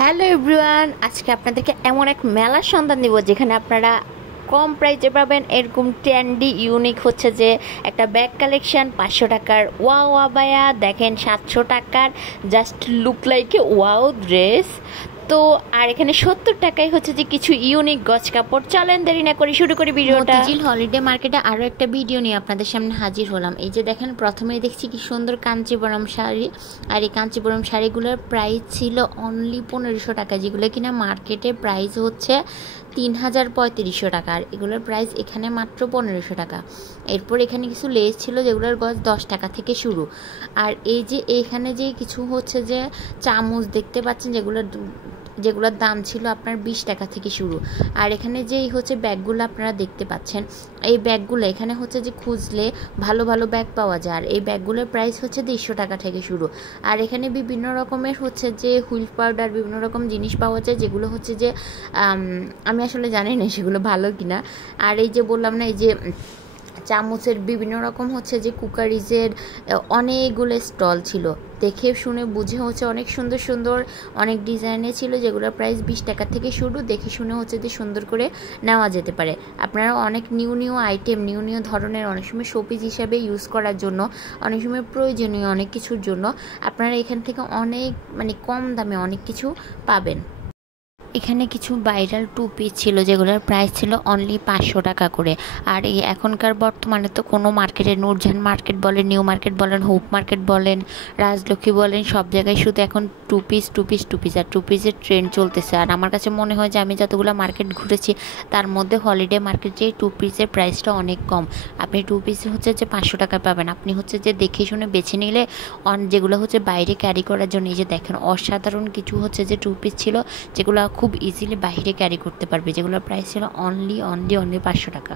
Hello everyone, আজকে আপনাদেরকে এমন এক মেলার সন্ধান দিব যেখানে আপনারা কম প্রাইসে পাবেন এরকম ট্রেন্ডি ইউনিক হচ্ছে যে একটা ব্যাগ কালেকশন 500 টাকার ওয়াও আবায়া দেখেন 700 টাকার just look like a wow dress. তো আর এখানে 70 টাকায় হচ্ছে যে কিছু ইউনিক গজ কাপড়। চলেন দেরি না করে শুরু করি ভিডিওটা। মতিঝিল হলিডে মার্কেটে আরও একটা ভিডিও নিয়ে আপনাদের সামনে হাজির হলাম। এই যে দেখেন, প্রথমেই দেখছি কি সুন্দর কাঞ্চিপুরম শাড়ি, আর এই কাঞ্চিপুরম শাড়িগুলোর প্রাইস ছিল অনলি 1500 টাকা, যেগুলো কিনা মার্কেটে প্রাইস হচ্ছে 3500 টাকা, আর এগুলোর প্রাইস এখানে মাত্র 1500 টাকা। এরপর এখানে কিছু লেস ছিল যেগুলোর গজ 10 টাকা থেকে শুরু। আর এই যে এখানে যে কিছু হচ্ছে যে চামচ দেখতে পাচ্ছেন যেগুলোর দাম ছিল আপনার 20 টাকা থেকে শুরু। আর এখানে যেই হচ্ছে ব্যাগগুলো আপনারা দেখতে পাচ্ছেন, এই ব্যাগগুলো এখানে হচ্ছে যে খুঁজলে ভালো ভালো ব্যাগ পাওয়া যায়, আর এই ব্যাগগুলোর প্রাইস হচ্ছে 150 টাকা থেকে শুরু। আর এখানে বিভিন্ন রকমের হচ্ছে যে হুইল পাউডার, বিভিন্ন রকম জিনিস পাওয়া যায় যেগুলো হচ্ছে যে আমি আসলে জানি না সেগুলো ভালো কিনা। আর এই যে বললাম না, এই যে চামচের বিভিন্ন রকম হচ্ছে যে কুকারিজের অনেকগুলো স্টল ছিল, দেখে শুনে বুঝে হচ্ছে অনেক সুন্দর সুন্দর অনেক ডিজাইনের ছিল, যেগুলোর প্রাইস 20 টাকা থেকে শুরু। দেখে শুনে হচ্ছে যে সুন্দর করে নেওয়া যেতে পারে। আপনারা অনেক নিউ আইটেম, নিউ ধরনের, অনেক সময় শোপিস হিসাবে ইউজ করার জন্য, অনেক সময় প্রয়োজনীয় অনেক কিছুর জন্য আপনারা এখান থেকে অনেক কম দামে অনেক কিছু পাবেন। এখানে কিছু ভাইরাল টু পিস ছিল যেগুলোর প্রাইস ছিল অনলি 500 টাকা করে। আর এই এখনকার বর্তমানে তো কোনো মার্কেটে, নূরজাহান মার্কেট বলেন, নিউ মার্কেট বলেন, হোপ মার্কেট বলেন, রাজলক্ষ্মী বলেন, সব জায়গায় শুধু এখন টু পিস আর টু পিসের ট্রেন্ড চলতেছে। আর আমার কাছে মনে হয় যে আমি যতগুলো মার্কেট ঘুরেছি তার মধ্যে হলিডে মার্কেটে টু পিসের প্রাইসটা অনেক কম। আপনি টু পিস হচ্ছে যে 500 টাকা পাবেন। আপনি হচ্ছে যে দেখে শুনে বেছে নিলে যেগুলো হচ্ছে বাইরে ক্যারি করার জন্য, এই যে দেখেন অসাধারণ কিছু হচ্ছে যে টু পিস ছিল যেগুলো খুব ইজিলি বাইরে ক্যারি করতে পারবে, যেগুলোর প্রাইস ছিল অনলি 500 টাকা।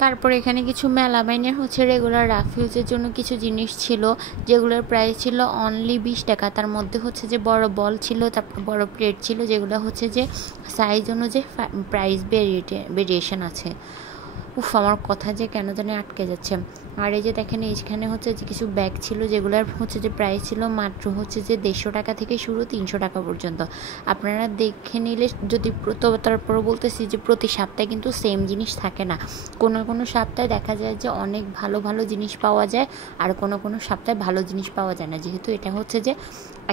তারপর এখানে কিছু মেলামাইনের হচ্ছে রেগুলার রাফ ইউজের জন্য কিছু জিনিস ছিল যেগুলোর প্রাইস ছিল অনলি 20 টাকা। তার মধ্যে হচ্ছে যে বড় বল ছিল, তারপর বড় প্লেট ছিল, যেগুলো হচ্ছে যে সাইজ অনুযায়ী প্রাইস ভেরিয়েশন আছে। আমার কথা যে কেন জানি আটকে যাচ্ছে। আর এই যে দেখেন, এইখানে হচ্ছে যে কিছু ব্যাগ ছিল যেগুলোর হচ্ছে যে প্রাইস ছিল মাত্র হচ্ছে যে 150 টাকা থেকে শুরু 300 টাকা পর্যন্ত। আপনারা দেখে নিলে, যদি তারপর বলতেছি যে প্রতি সপ্তাহে কিন্তু সেম জিনিস থাকে না, কোনো সপ্তাহে দেখা যায় যে অনেক ভালো ভালো জিনিস পাওয়া যায়, আর কোনো সপ্তাহে ভালো জিনিস পাওয়া যায় না, যেহেতু এটা হচ্ছে যে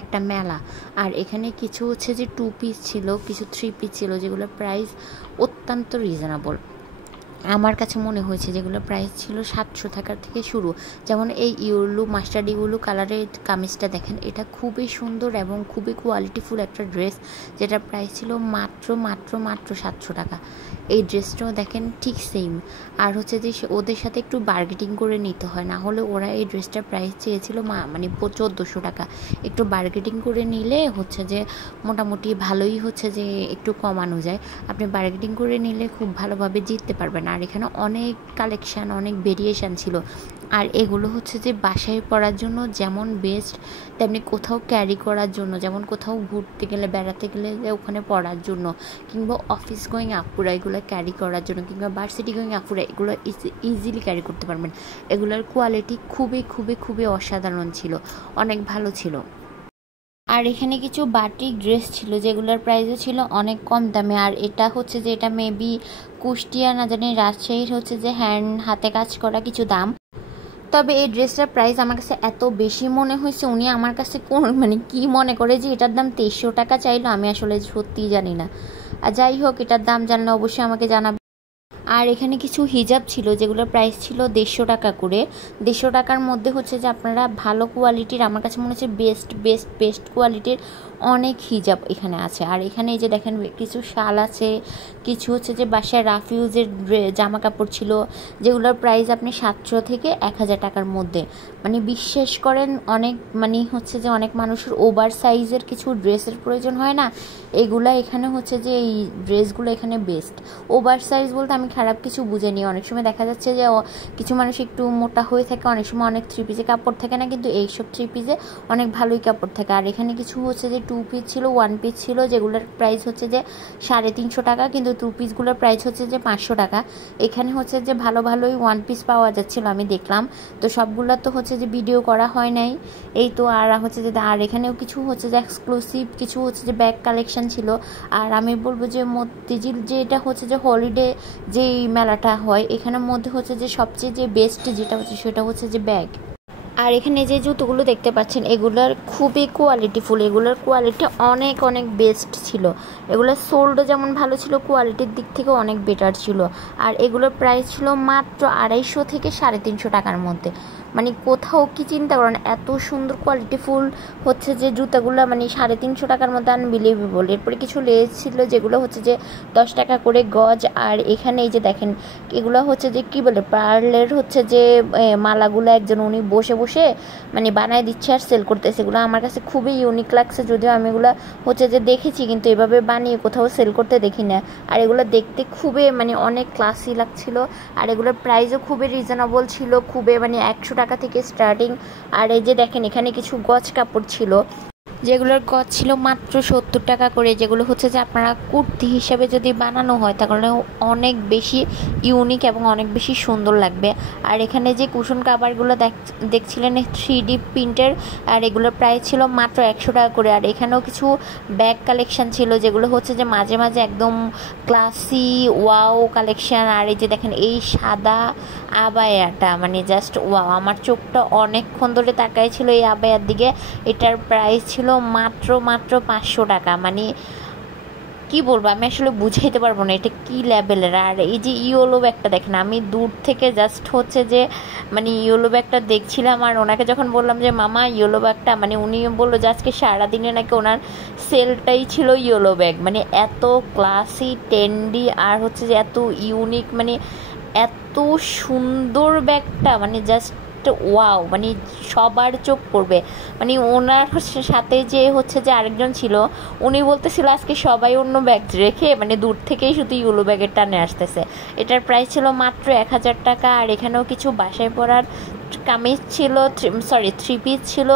একটা মেলা। আর এখানে কিছু হচ্ছে যে টু পিস ছিল, কিছু থ্রি পিস ছিল, যেগুলোর প্রাইস অত্যন্ত রিজনেবল আমার কাছে মনে হয়েছে, যেগুলো প্রাইস ছিল 700 টাকার থেকে শুরু। যেমন এই মাস্টার্ড ইউলু কালারের কামিজটা দেখেন, এটা খুবই সুন্দর এবং খুবই কোয়ালিটিফুল একটা ড্রেস, যেটা প্রাইস ছিল মাত্র 700 টাকা। এই ড্রেসটাও দেখেন ঠিক সেম। আর হচ্ছে যে ওদের সাথে একটু বার্গেটিং করে নিতে হয়, না হলে ওরা এই ড্রেসটার প্রাইস চেয়েছিল 1400 টাকা। একটু বার্গেটিং করে নিলে হচ্ছে যে মোটামুটি ভালোই হচ্ছে যে একটু কমানো যায়। আপনি বার্গেটিং করে নিলে খুব ভালোভাবে জিততে পারবেন। আর এখানে অনেক কালেকশান, অনেক ভেরিয়েশান ছিল। আর এগুলো হচ্ছে যে বাসায় পরার জন্য যেমন বেস্ট, তেমনি কোথাও ক্যারি করার জন্য, যেমন কোথাও ঘুরতে গেলে, বেড়াতে গেলে ওখানে পরার জন্য, কিংবা অফিস গোয়িং আপুরা এগুলো ক্যারি করার জন্য, কিংবা ভার্সিটি গোয়িং আপুরা এগুলো ইজিলি ক্যারি করতে পারবেন। এগুলোর কোয়ালিটি খুবই অসাধারণ ছিল, অনেক ভালো ছিল। আর এখানে কিছু বাটিক ড্রেস ছিল যেগুলোর প্রাইসও ছিল অনেক কম দামে। আর এটা হচ্ছে যে এটা মেবি কুষ্টিয়া না জানি রাজশাহীর হচ্ছে যে হাতে কাজ করা কিছু দাম। তবে এই ড্রেসটার প্রাইস আমার কাছে এত বেশি মনে হয়েছে, উনি আমার কাছে কি মনে করে যে এটার দাম 2300 টাকা চাইলো, আমি আসলে সত্যিই জানি না। আর যাই হোক, এটার দাম জানলে অবশ্যই আমাকে জানাবে। আর এখানে কিছু হিজাব ছিল যেগুলোর প্রাইস ছিল 150 টাকা করে। 150 টাকার মধ্যে হচ্ছে যে আপনারা ভালো কোয়ালিটির, আমার কাছে মনে হচ্ছে বেস্ট কোয়ালিটির অনেক হিজাব এখানে আছে। আর এখানে এই যে দেখেন কিছু শাল আছে, কিছু হচ্ছে যে বাসায় রাফ ইউজের জামা কাপড় ছিল, যেগুলোর প্রাইস আপনি 700 থেকে 1000 টাকার মধ্যে। বিশ্বাস করেন, অনেক হচ্ছে যে অনেক মানুষের ওভার সাইজের কিছু ড্রেসের প্রয়োজন হয় না, এগুলা এখানে হচ্ছে যে এই ড্রেসগুলো এখানে বেস্ট। ওভার সাইজ বলতে আমি খারাপ কিছু বুঝেনি। অনেক সময় দেখা যাচ্ছে যে কিছু মানুষ একটু মোটা হয়ে থাকে, অনেক সময় অনেক থ্রি পিসে কাপড় থাকে না, কিন্তু এইসব থ্রি পিসে অনেক ভালোই কাপড় থাকে। আর এখানে কিছু হচ্ছে যে 2 পিস ছিল, 1 পিস ছিল, যেগুলোর প্রাইস হচ্ছে যে 350 টাকা, কিন্তু 2 পিসগুলোর প্রাইস হচ্ছে যে 500 টাকা। এখানে হচ্ছে যে ভালোই 1 পিস পাওয়া যাচ্ছিল, আমি দেখলাম। তো সবগুলো তো হচ্ছে যে ভিডিও করা হয় নাই, এই তো। আর হচ্ছে যে আর এখানেও কিছু হচ্ছে যে এক্সক্লুসিভ কিছু হচ্ছে যে ব্যাগ কালেকশন ছিল। আর আমি বলবো যে মতিঝিল যে এটা হচ্ছে যে হলিডে যেই মেলাটা হয়, এখানের মধ্যে হচ্ছে যে সবচেয়ে যে বেস্ট যেটা হচ্ছে সেটা হচ্ছে যে ব্যাগ। আর এখানে যে জুতোগুলো দেখতে পাচ্ছেন এগুলোর খুবই কোয়ালিটিফুল, এগুলোর কোয়ালিটি অনেক বেস্ট ছিল। এগুলোর সোল্ডও যেমন ভালো ছিল, কোয়ালিটির দিক থেকে অনেক বেটার ছিল। আর এগুলোর প্রাইস ছিল মাত্র 250 থেকে 350 টাকার মধ্যে। মানে কোথাও কি চিন্তা করেন, এত সুন্দর কোয়ালিটিফুল হচ্ছে যে জুতাগুলো, মানে 350 টাকার মধ্যে আনবিলিভেবল। এরপরে কিছু লেস ছিল যেগুলো হচ্ছে যে 10 টাকা করে গজ। আর এখানে এই যে দেখেন এগুলো হচ্ছে যে কি বলে পার্লের হচ্ছে যে মালাগুলো একজন উনি বসে মানে বানায় দিচ্ছে আর সেল করতেছে। এগুলো আমার কাছে খুবই ইউনিক লাগছে, যদিও আমি এগুলো হচ্ছে যে দেখেছি কিন্তু এভাবে বানিয়ে কোথাও সেল করতে দেখি না। আর এগুলো দেখতে খুবই মানে অনেক ক্লাসি লাগছিল। আর এগুলোর প্রাইসও খুবই রিজনেবল ছিল, খুবই মানে 100 টাকা থেকে স্টার্টিং। আর এই যে দেখেন এখানে কিছু গজ কাপড় ছিল যেগুলোর গজ ছিল মাত্র 70 টাকা করে, যেগুলো হচ্ছে যে আপনারা কুর্তি হিসেবে যদি বানানো হয় তাহলে অনেক বেশি ইউনিক এবং অনেক বেশি সুন্দর লাগবে। আর এখানে যে কুশন কাভারগুলো দেখছিলেন 3D প্রিন্টের, আর এগুলোর প্রাইস ছিল মাত্র 100 টাকা করে। আর এখানেও কিছু ব্যাগ কালেকশন ছিল যেগুলো হচ্ছে যে মাঝে একদম ক্লাসি ওয়াও কালেকশন। আর এই যে দেখেন এই সাদা আবায়াটা, মানে জাস্ট ওয়াও, আমার চোখটা অনেকক্ষণ ধরে তাকাই ছিল এই আবায়ার দিকে। এটার প্রাইস ছিল মাত্র 500 টাকা। মানে কি বলবো, আমি আসলে বুঝাইতে পারবো না এটা কি লেভেলের। আর এই যে ইয়েলো ব্যাগটা দেখেন, আমি দূর থেকে জাস্ট হচ্ছে যে মানে ইয়েলো ব্যাগটা দেখছিলাম। আর ওনাকে যখন বললাম যে মামা ইয়েলো ব্যাগটা, মানে উনি বললো যে আজকে সারাদিনে নাকি ওনার সেলটাই ছিল ইয়েলো ব্যাগ। মানে এত ক্লাসি ট্রেন্ডি আর হচ্ছে যে এত ইউনিক, মানে এত সুন্দর ব্যাগটা, মানে জাস্ট ওয়াও, মানে সবার চোখ পড়বে। মানে ওনার সাথে যে হচ্ছে যে আরেকজন ছিল, উনি বলতেছিল আজকে সবাই অন্য ব্যাগ রেখে মানে দূর থেকেই শুধু ইউলো ব্যাগের টানে আসতেছে। এটার প্রাইস ছিল মাত্র 1000 টাকা। আর এখানেও কিছু বাসায় পরার কামিজ ছিল, থ্রি পিস ছিল,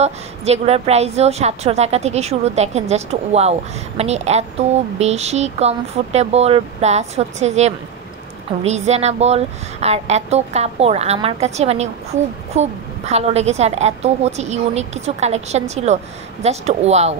যেগুলোর প্রাইসও 700 টাকা থেকে শুরু। দেখেন জাস্ট ওয়াও, মানে এত বেশি কমফোর্টেবল প্লাস হচ্ছে যে রিজনেবল। আর এত কাপড় আমার কাছে মানে খুব ভালো লেগেছে। আর এত হচ্ছে ইউনিক কিছু কালেকশন ছিল, জাস্ট ওয়াও।